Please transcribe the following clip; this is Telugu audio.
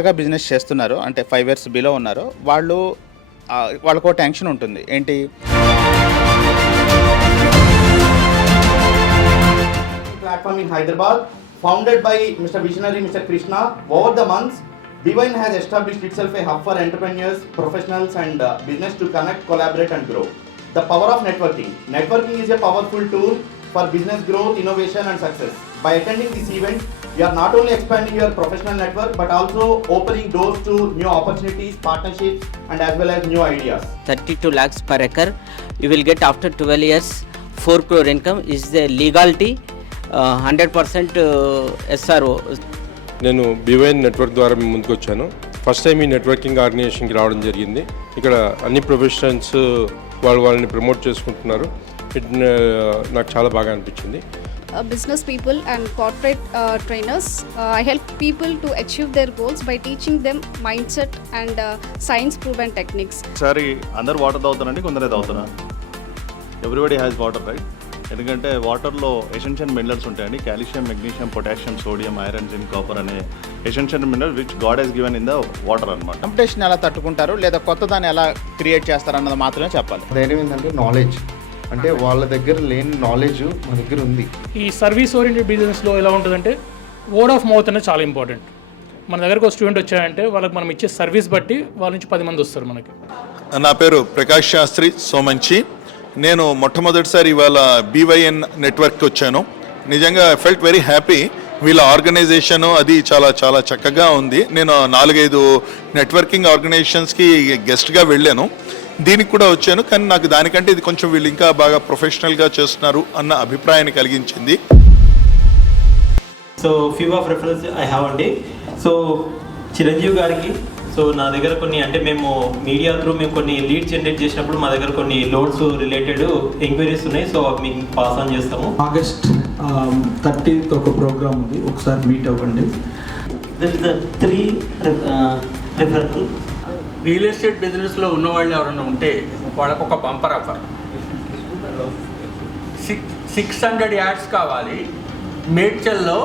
కొత్తగా బిజినెస్ చేస్తున్నారో అంటే 5 years బిలో ఉన్నారో వాళ్ళకో టెన్షన్ ఉంటుంది. ఏంటి, platform in Hyderabad, founded by Mr. Visionary Mr. Krishna. Over the months, Bwine has established itself a hub for entrepreneurs, professionals and business to connect, collaborate and grow. The power of networking. Networking is a powerful tool for business growth, innovation and success. By attending this event, you are not only expanding your professional network but also opening doors to new opportunities, partnerships and as well as new ideas. 32 lakhs per acre you will get after 12 years. 4 crore income is the legality, 100% SRO. నేను బీవైన్ నెట్వర్క్ ద్వారా మేము ముందుకు వచ్చాను. ఫస్ట్ టైం ఈ నెట్వర్కింగ్ ఆర్గనైజేషన్కి రావడం జరిగింది. ఇక్కడ అన్ని ప్రొఫెషనల్స్ వాళ్ళని ప్రమోట్ చేసుకుంటున్నారు. నాకు చాలా బాగా అనిపించింది. Business people and corporate trainers. I help people to achieve their goals by teaching them mindset and science proven techniques. ఒకసారి అందరు వాటర్ తాగుతారండి, కొందరే తాగుతారా? Everybody has water, right? ఎందుకంటే వాటర్లో ఎసెన్షియల్ మినరల్స్ ఉంటాయండి. Calcium, magnesium, potassium, sodium, iron, zinc, copper అనే essential mineral which god has given in the water అనమాట. కాంపిటీషన్ ఎలా తట్టుకుంటారు లేదా కొత్త దాన్ని ఎలా క్రియేట్ చేస్తారు అన్నది మాత్రమే చెప్పాలి. ధైర్యం ఏంటంటే నాలెడ్జ్, అంటే వాళ్ళ దగ్గర లేని నాలెడ్జ్ మన దగ్గర ఉంది. ఈ సర్వీస్ ఓరియంటెడ్ బిజినెస్లో ఎలా ఉంటుందంటే వర్డ్ ఆఫ్ మౌత్ అనేది చాలా ఇంపార్టెంట్. మన దగ్గరకు ఒక స్టూడెంట్ వచ్చాయంటే వాళ్ళకి మనం ఇచ్చే సర్వీస్ బట్టి వాళ్ళ నుంచి 10 మంది వస్తారు మనకి. నా పేరు ప్రకాష్ శాస్త్రి సోమంచి. నేను మొట్టమొదటిసారి ఇవాళ బీవైఎన్ నెట్వర్క్కి వచ్చాను. నిజంగా ఐ ఫెల్ట్ వెరీ హ్యాపీ. వీళ్ళ ఆర్గనైజేషన్ అది చాలా చాలా చక్కగా ఉంది. నేను 4-5 నెట్వర్కింగ్ ఆర్గనైజేషన్స్కి గెస్ట్గా వెళ్ళాను, దీనికి కూడా వచ్చాను. కానీ నాకు దానికంటే ఇది కొంచెం వీళ్ళు ఇంకా బాగా ప్రొఫెషనల్గా చేస్తున్నారు అన్న అభిప్రాయాన్ని కలిగించింది. So few of reference I have అండి. సో చిరంజీవి గారికి, సో నా దగ్గర కొన్ని అంటే మేము మీడియా త్రూ మేము కొన్ని లీడ్ జనరేట్ చేసినప్పుడు మా దగ్గర కొన్ని లోడ్స్ రిలేటెడ్ ఎంక్వైరీస్ ఉన్నాయి. సో మీకు పాస్ ఆన్ చేస్తాము. August 30th ఒక ప్రోగ్రామ్ ఉంది, ఒకసారి మీట్ అవ్వండి. This is the 3 referral. Real estate బిజినెస్లో ఉన్నవాళ్ళు ఎవరైనా ఉంటే వాళ్ళకు ఒక బంపర్ ఆఫర్. 600 యాడ్స్ కావాలి. మేడ్చల్లో